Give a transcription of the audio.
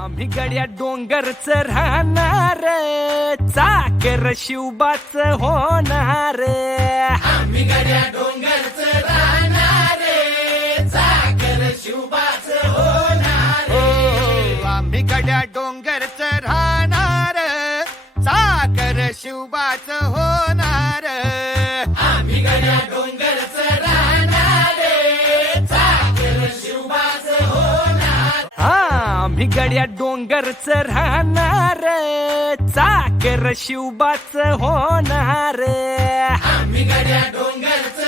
आम्ही गड्या डोंगरच राहणार, चाकर शिवबाच होणार. आम्ही गड्या डोंगरच राहणार, चाकर शिवबाच होणार. आम्ही गड्या डोंगरच राहणार, चाकर शिवबाच होणार. आम्ही गड्या डोंगरच राहणार, चाकर शिवबाच होणार. आम्ही गड्या डोंगरच राहणार, चाकर शिवबाच होणार. आम्ही गड्या डोंगरच